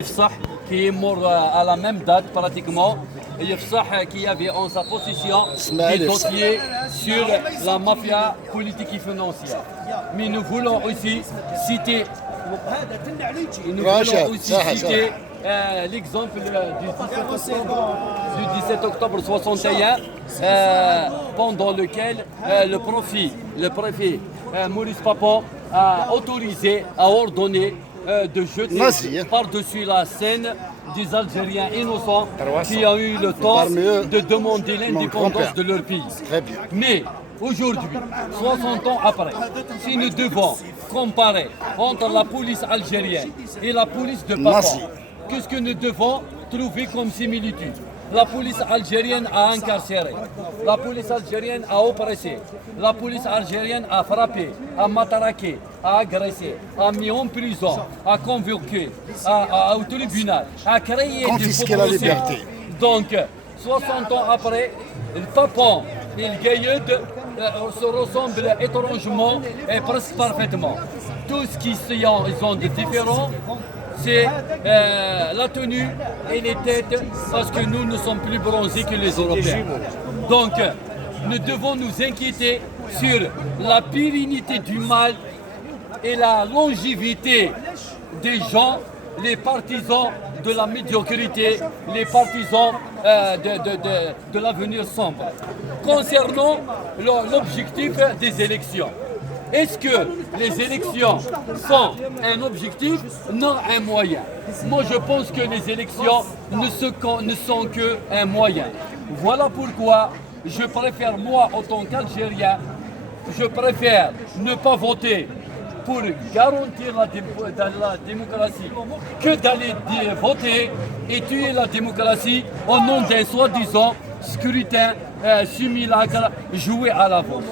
Yefsah qui est mort à la même date pratiquement. Yefsah qui avait en sa possession des dossiers sur la mafia politique et financière. Mais nous voulons aussi citer, l'exemple du 17 octobre 61, pendant lequel le préfet Maurice Papon a autorisé, a ordonné de jeter par-dessus la scène des Algériens innocents qui ont eu le tort de demander l'indépendance de leur pays. Mais aujourd'hui, 60 ans après, si nous devons comparer entre la police algérienne et la police de Papon, qu'est-ce que nous devons trouver comme similitude? La police algérienne a incarcéré, la police algérienne a oppressé, la police algérienne a frappé, a matraqué, a agressé, a mis en prison, a convoqué, au tribunal, a créé des faux procès. Donc, 60 ans après, le Papon et le Gaïd se ressemblent étrangement et presque parfaitement. Tout ce qu'ils ont de différent, c'est la tenue et les têtes, parce que nous ne sommes plus bronzés que les Européens. Donc, nous devons nous inquiéter sur la pérennité du mal et la longévité des gens, les partisans de la médiocrité, les partisans de l'avenir sombre. Concernant l'objectif des élections, est-ce que les élections sont un objectif, non un moyen? Moi je pense que les élections ne sont qu'un moyen. Voilà pourquoi je préfère, moi en tant qu'Algérien, je préfère ne pas voter pour garantir la démocratie que d'aller voter et tuer la démocratie au nom d'un soi-disant scrutin simulacre joué à l'avance.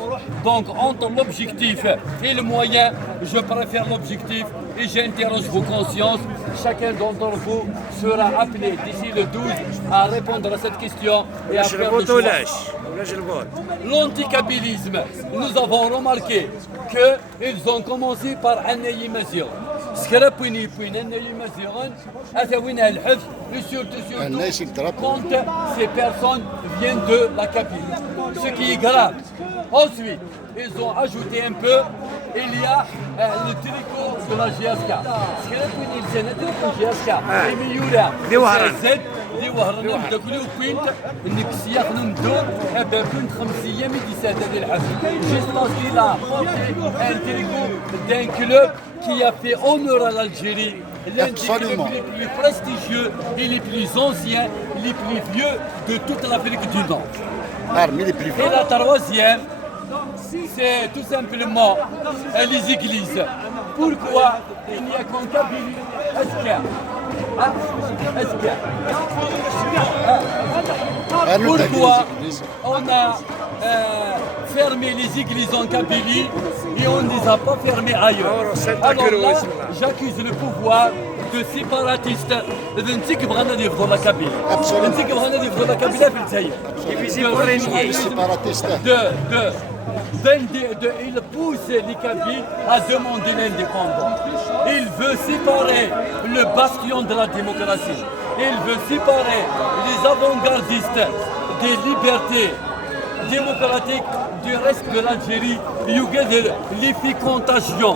Donc entre l'objectif et le moyen, je préfère l'objectif et j'interroge vos consciences. Chacun d'entre vous sera appelé d'ici le 12 à répondre à cette question et à faire le choix. L'anticabilisme, nous avons remarqué qu'ils ont commencé par un mesure. سكرابيني بين أن يمزغن أثوين الحفظ et surtout quand ces personnes viennent de la Kabylie, ce qui est grave. Ensuite, ils ont ajouté un peu, il y a le tricot de la GSK. سكرابيني السنة GSK الميورا Z دي وهرنا بدكلو بوينت انك سياق نمدو بوينت 5 ايام دي هذه الحفل جيست باسكي لا ان تريكو دان كلوب qui a fait honneur à l'Algérie, l'un des clubs les plus prestigieux et les plus anciens, les plus vieux de toute l'Afrique du Nord. Et la troisième, c'est tout simplement les églises. Pourquoi il n'y a qu'en Kabylie? Pourquoi on a fermé les églises en Kabylie et on ne les a pas fermées ailleurs? Alors là, j'accuse le pouvoir de séparatiste il pousse les Kabyles à demander l'indépendance. Il veut séparer le bastion de la démocratie. Il veut séparer les avant-gardistes des libertés démocratiques du reste de l'Algérie. Il y a l'effet contagion.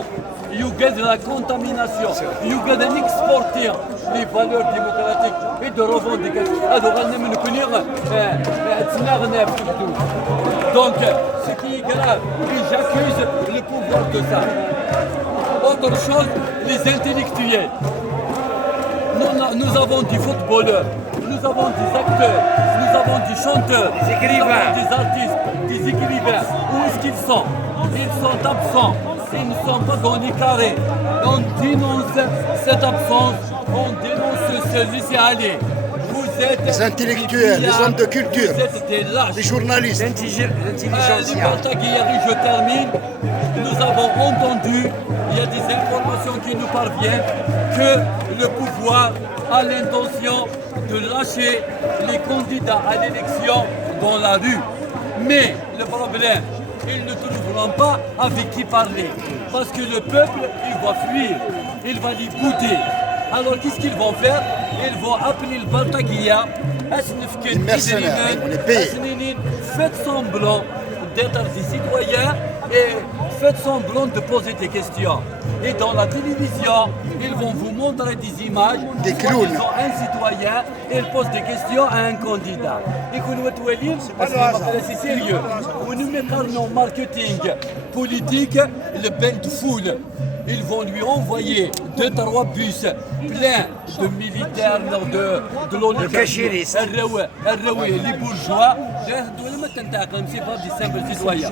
Il y a de la contamination. Il y a d'exporter les valeurs démocratiques et de revendiquer. Donc, ce qui est grave, et j'accuse le pouvoir de ça. Autre chose, les intellectuels. Nous avons des footballeurs, nous avons des acteurs, nous avons des chanteurs, des écrivains, des artistes, des écrivains. Où est-ce qu'ils sont? Ils sont absents, ils ne sont pas dans les carrés. On dénonce cette absence, on dénonce ce laisser-aller. Les intellectuels, les hommes de culture, les journalistes, je termine. Nous avons entendu, il y a des informations qui nous parviennent, que le pouvoir a l'intention de lâcher les candidats à l'élection dans la rue. Mais le problème, ils ne trouveront pas avec qui parler. Parce que le peuple, il va fuir, il va les bouder. Alors qu'est-ce qu'ils vont faire? Ils vont appeler le Baltakia, Les mercenaires, on les paye. faites semblant d'être des citoyens et faites semblant de poser des questions. Et dans la télévision, ils vont vous montrer des images. Des clowns. Ils sont un citoyen et ils posent des questions à un candidat. Et c'est sérieux. On nous met en marketing politique le bain de foule. Ils vont lui envoyer 2-3 bus pleins de militaires de l'oligarchie. Les bourgeois. C'est pas des simples citoyens.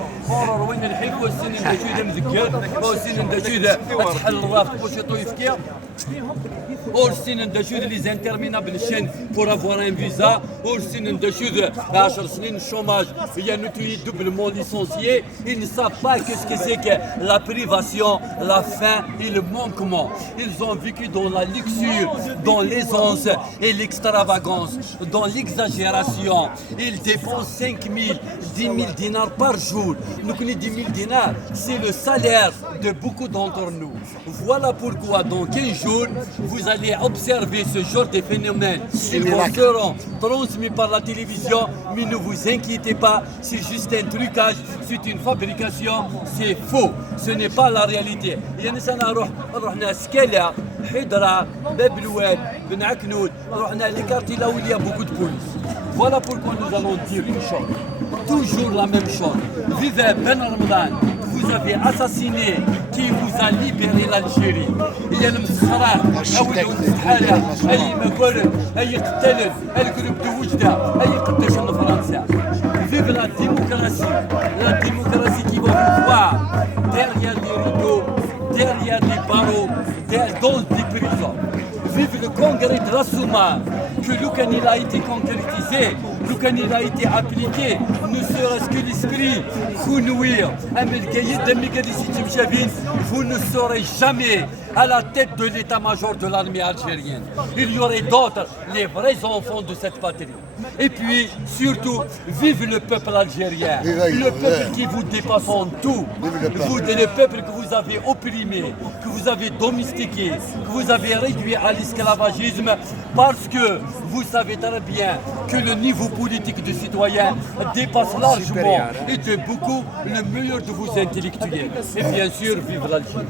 Les interminables chaînes pour avoir un visa, le chômage, il y a doublement licenciés, ils ne savent pas ce que c'est que la privation, la faim et le manquement. Ils ont vécu dans la luxure, dans l'aisance et l'extravagance, dans l'exagération. Ils dépensent 5 000, 10 000 dinars par jour. Nous connaissons 10 000 dinars, c'est le salaire de beaucoup d'entre nous. Voilà pourquoi dans 15 jours, vous allez observer ce genre de phénomène. Ils seront transmis par la télévision, mais ne vous inquiétez pas, c'est juste un trucage, c'est une fabrication, c'est faux, ce n'est pas la réalité. رحنا سكالة حضرة باب الواد بن عكنود رحنا les quartiers là où il y a beaucoup de police. Voilà pourquoi nous allons dire une chose, toujours la même chose. Vive Ben Ramadan, vous avez assassiné, qui vous a libéré l'Algérie. Il y a le مسخرات أولهم استحالة أي مقرب أي قتل القلوب دوجدة أي قداش فرنسا. Vive la démocratie qui va vous voir derrière les rideaux, derrière les barreaux, dans des prisons. Vive le congrès de la Souma, que Loukanil a été concrétisé, Loukanil a été appliqué, ne serait-ce que l'esprit, Khounouir, vous ne serez jamais à la tête de l'état-major de l'armée algérienne. Il y aurait d'autres, les vrais enfants de cette patrie. Et puis, surtout, vive le peuple algérien, le peuple qui vous dépasse en tout, le peuple que vous avez opprimé, que vous avez domestiqué, que vous avez réduit à l'esclavagisme, parce que vous savez très bien que le niveau politique du citoyen dépasse largement et de beaucoup le meilleur de vos intellectuels. Et bien sûr, vive l'Algérie.